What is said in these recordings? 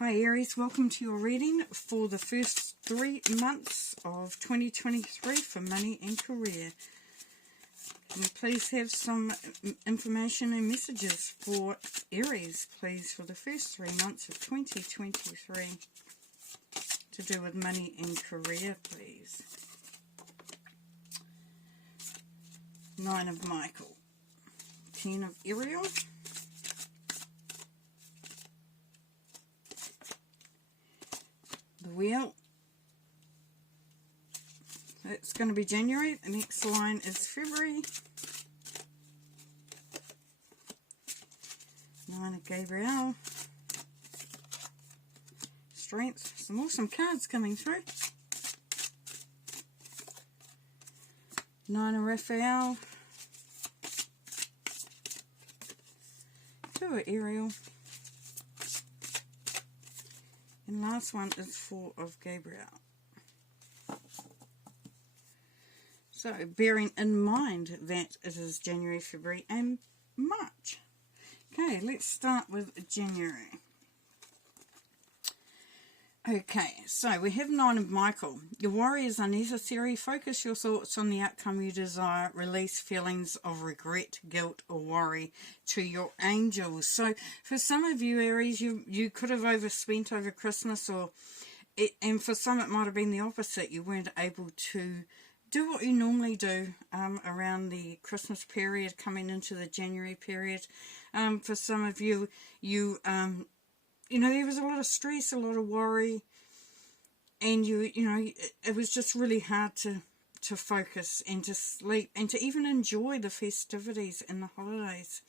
Hi Aries, welcome to your reading for the first 3 months of 2023 for money and career. Can you please have some information and messages for Aries, please, for the first 3 months of 2023 to do with money and career, please. 9 of Michael, 10 of Ariel, the Wheel. It's going to be January. The next line is February. 9 of Gabriel. Strength. Some awesome cards coming through. 9 of Raphael. 2 of Ariel. And last one is 4 of Gabriel. So, bearing in mind that it is January, February and March. Okay, let's start with January. Okay, so we have 9 of Michael. Your worry is unnecessary. Focus your thoughts on the outcome you desire. Release feelings of regret, guilt, or worry to your angels. So, for some of you, Aries, you could have overspent over Christmas, and for some it might have been the opposite. You weren't able to do what you normally do around the Christmas period, coming into the January period. For some of you, there was a lot of stress, a lot of worry, and it was just really hard to focus and to sleep and to even enjoy the festivities and the holidays.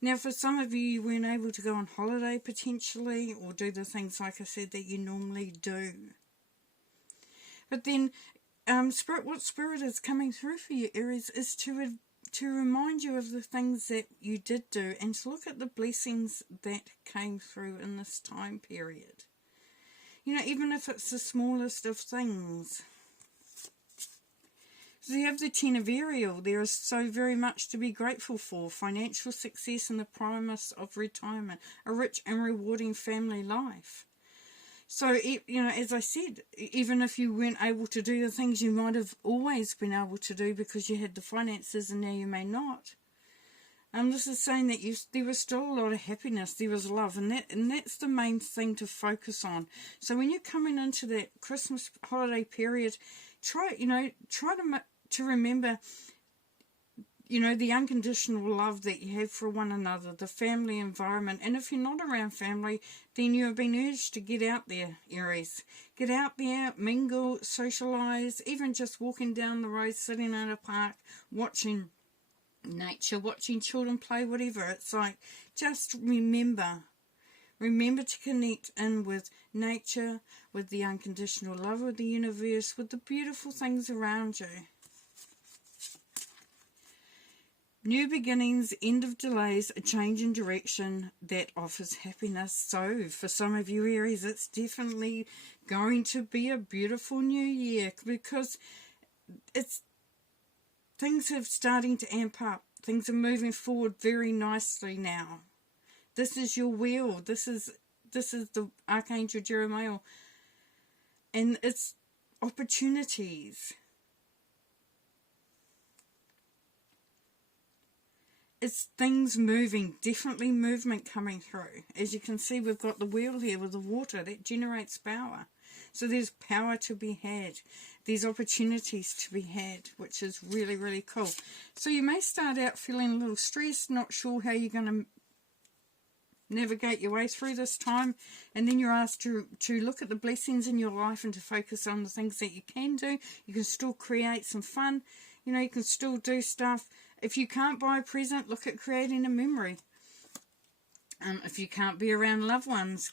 Now, for some of you weren't able to go on holiday potentially, or do the things, like I said, that you normally do. But then, what Spirit is coming through for you, Aries, is to remind you of the things that you did do and to look at the blessings that came through in this time period. Even if it's the smallest of things. So you have the 10 of Ariel. There is so very much to be grateful for. Financial success and the promise of retirement. A rich and rewarding family life. So, as I said, even if you weren't able to do the things you might have always been able to do because you had the finances and now you may not. This is saying that there was still a lot of happiness, there was love, and that's the main thing to focus on. So when you're coming into that Christmas holiday period, try to remember the unconditional love that you have for one another, the family environment. And if you're not around family, then you have been urged to get out there, Aries. Get out there, mingle, socialise, even just walking down the road, sitting in a park, watching nature, watching children play, whatever. It's like, just remember to connect in with nature, with the unconditional love of the universe, with the beautiful things around you. New beginnings, end of delays, a change in direction that offers happiness. So, for some of you, Aries, it's definitely going to be a beautiful new year because things are starting to amp up. Things are moving forward very nicely now. This is your wheel. This is the Archangel Jeremiah, and it's opportunities. It's things moving, definitely movement coming through. As you can see, we've got the wheel here with the water that generates power. So there's power to be had. There's opportunities to be had, which is really, really cool. So you may start out feeling a little stressed, not sure how you're going to navigate your way through this time. And then you're asked to look at the blessings in your life and to focus on the things that you can do. You can still create some fun. You can still do stuff. If you can't buy a present, look at creating a memory. If you can't be around loved ones,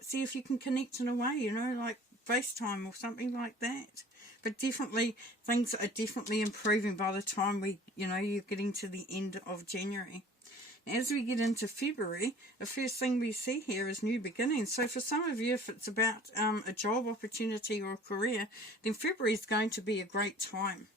see if you can connect in a way, like FaceTime or something like that. But definitely, things are definitely improving by the time you're getting to the end of January. As we get into February, the first thing we see here is new beginnings. So for some of you, if it's about a job opportunity or a career, then February is going to be a great time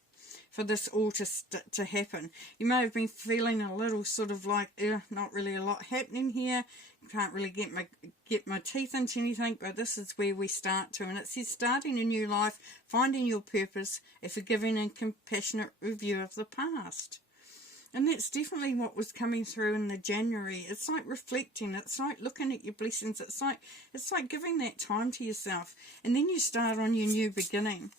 for this all to happen. You may have been feeling a little sort of like, not really a lot happening here. Can't really get my teeth into anything, but this is where we start to. And it says starting a new life, finding your purpose, a forgiving and compassionate review of the past. And that's definitely what was coming through in the January. It's like reflecting. It's like looking at your blessings. It's like giving that time to yourself. And then you start on your new beginning.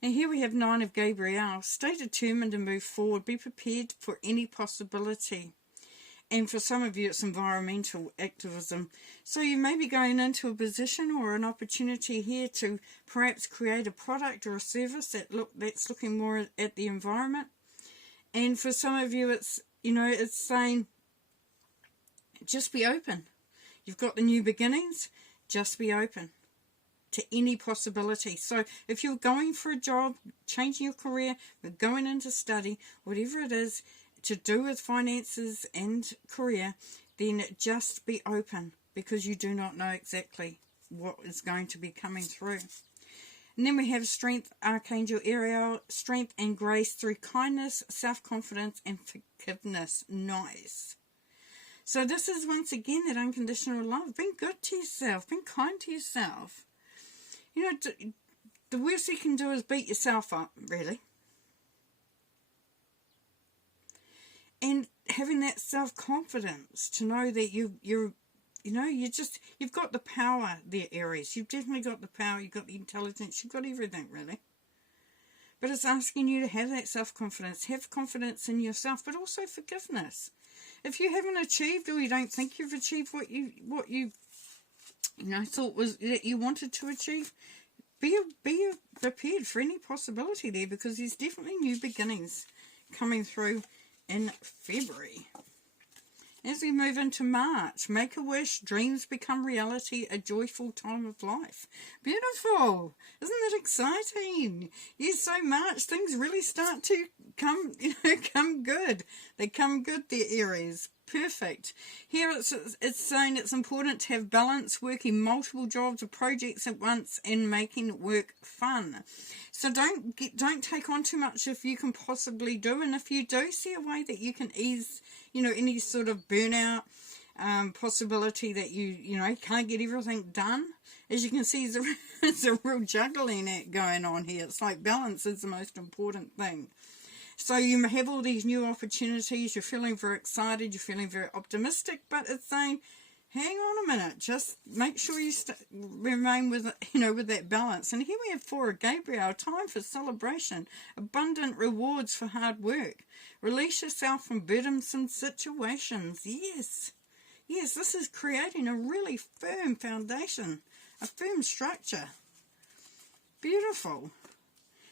Now here we have 9 of Gabriel. Stay determined to move forward. Be prepared for any possibility. And for some of you, it's environmental activism. So you may be going into a position or an opportunity here to perhaps create a product or a service that's looking more at the environment. And for some of you, it's saying, just be open. You've got the new beginnings, just be open to any possibility. So if you're going for a job, changing your career, going into study, whatever it is to do with finances and career, then just be open, because you do not know exactly what is going to be coming through. And then we have strength, Archangel Ariel, strength and grace through kindness, self-confidence, and forgiveness. Nice. So this is once again that unconditional love. Being good to yourself, being kind to yourself. The worst you can do is beat yourself up, really. And having that self-confidence to know that you've got the power there, Aries. You've definitely got the power, you've got the intelligence, you've got everything, really. But it's asking you to have that self-confidence, have confidence in yourself, but also forgiveness. If you haven't achieved, or you don't think you've achieved what you thought was that you wanted to achieve, be prepared for any possibility there, because there's definitely new beginnings coming through in February. As we move into March, make a wish, dreams become reality, a joyful time of life. Beautiful. Isn't that exciting? Yes, so March, things really start to come good. They come good there, Aries. Perfect. Here it's saying it's important to have balance, working multiple jobs or projects at once and making work fun. So don't take on too much if you can possibly do, and if you do, see a way that you can ease any sort of burnout possibility that you can't get everything done. As you can see, there's a real juggling act going on here. It's like balance is the most important thing. So you have all these new opportunities, you're feeling very excited, you're feeling very optimistic, but it's saying, hang on a minute, just make sure you remain with that balance. And here we have 4 of Gabriel, time for celebration, abundant rewards for hard work. Release yourself from burdensome situations. Yes, this is creating a really firm foundation, a firm structure. Beautiful.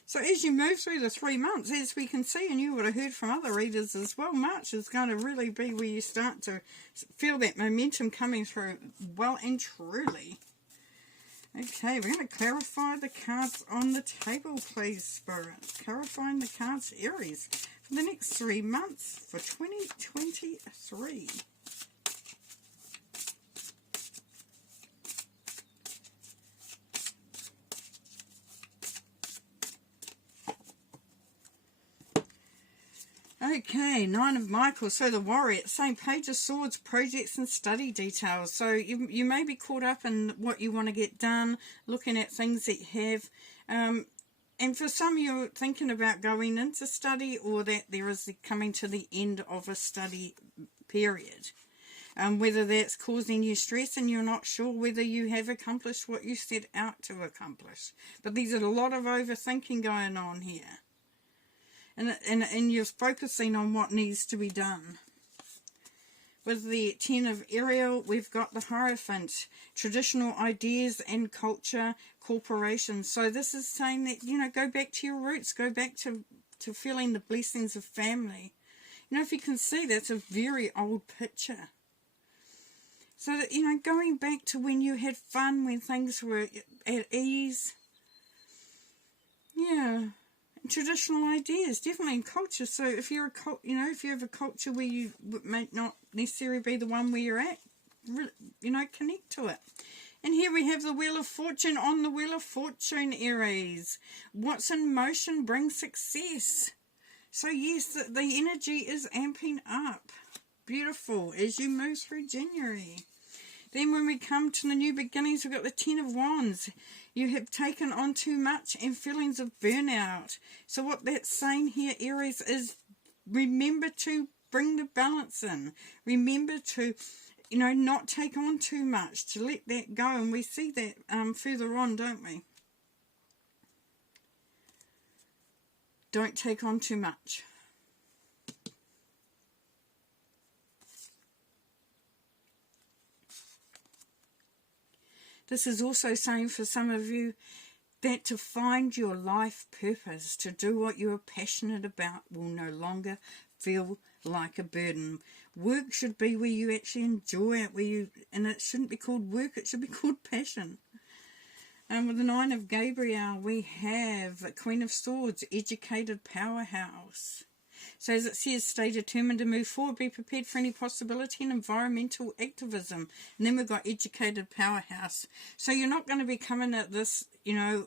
So as you move through the 3 months, as we can see, and you would have heard from other readers as well, March is going to really be where you start to feel that momentum coming through well and truly. Okay, we're going to clarify the cards on the table, please, Spirit. Clarifying the cards, Aries, for the next 3 months for 2023. Okay, 9 of Michael. So the Warrior, same Page of Swords, projects and study details. So you may be caught up in what you want to get done, looking at things that you have. And for some, you're thinking about going into study, or that there is coming to the end of a study period. Whether that's causing you stress and you're not sure whether you have accomplished what you set out to accomplish. But there's a lot of overthinking going on here. And you're focusing on what needs to be done. With the 10 of Ariel, we've got the Hierophant, traditional ideas and culture, corporations. So this is saying that, go back to your roots, go back to feeling the blessings of family. If you can see, that's a very old picture. So that, going back to when you had fun, when things were at ease. Yeah. Traditional ideas, definitely in culture. So if you're if you have a culture where you may not necessarily be the one where you're at, connect to it. And here we have the Wheel of Fortune. On the Wheel of Fortune, Aries, what's in motion brings success. So yes, the energy is amping up. Beautiful as you move through January. Then when we come to the new beginnings, we've got the Ten of Wands. You have taken on too much and feelings of burnout. So what that's saying here, Aries, is remember to bring the balance in. Remember to, not take on too much, to let that go. And we see that further on, don't we? Don't take on too much. This is also saying for some of you that to find your life purpose, to do what you are passionate about, will no longer feel like a burden. Work should be where you actually enjoy it, and it shouldn't be called work, it should be called passion. And with the Nine of Gabriel, we have a Queen of Swords, educated powerhouse. So as it says, stay determined to move forward, be prepared for any possibility in environmental activism. And then we've got educated powerhouse. So you're not going to be coming at this, in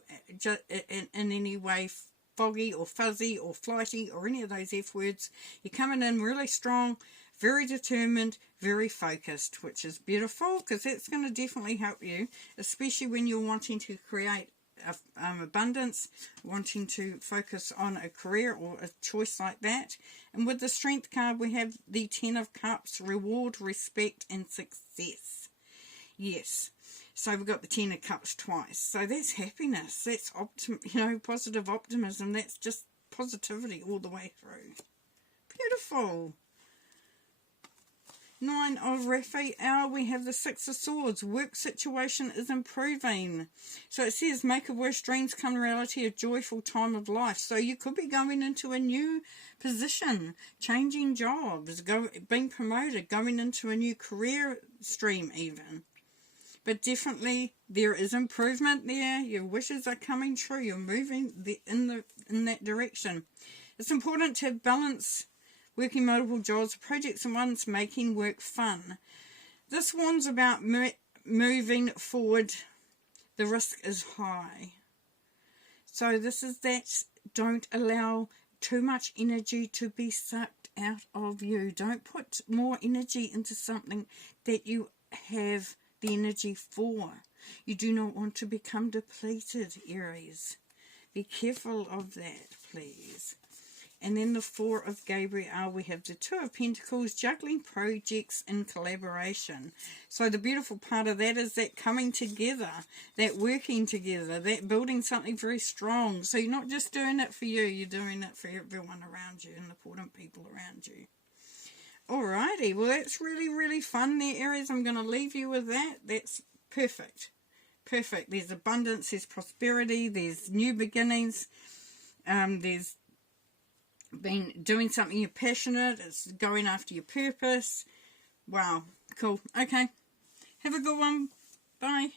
any way foggy or fuzzy or flighty or any of those F words. You're coming in really strong, very determined, very focused, which is beautiful because that's going to definitely help you, especially when you're wanting to create abundance, wanting to focus on a career or a choice like that. And with the Strength card, we have the Ten of Cups, reward, respect, and success. Yes. So we've got the Ten of Cups twice. So that's happiness. That's positive optimism. That's just positivity all the way through. Beautiful. Nine of Raphael, we have the Six of Swords. Work situation is improving. So it says, make a wish, dreams come reality, a joyful time of life. So you could be going into a new position, changing jobs, being promoted, going into a new career stream even. But definitely there is improvement there. Your wishes are coming true. You're moving in that direction. It's important to have balance. Working multiple jobs, projects and ones, making work fun. This one's about moving forward. The risk is high. So this is that. Don't allow too much energy to be sucked out of you. Don't put more energy into something that you have the energy for. You do not want to become depleted, Aries. Be careful of that, please. And then the Four of Gabriel, we have the Two of Pentacles, juggling projects in collaboration. So the beautiful part of that is that coming together, that working together, that building something very strong. So you're not just doing it for you, you're doing it for everyone around you and the important people around you. Alrighty, well that's really, really fun there, Aries. I'm going to leave you with that. That's perfect. Perfect. There's abundance, there's prosperity, there's new beginnings, there's been doing something you're passionate, it's going after your purpose. Wow, cool. Okay, have a good one. Bye.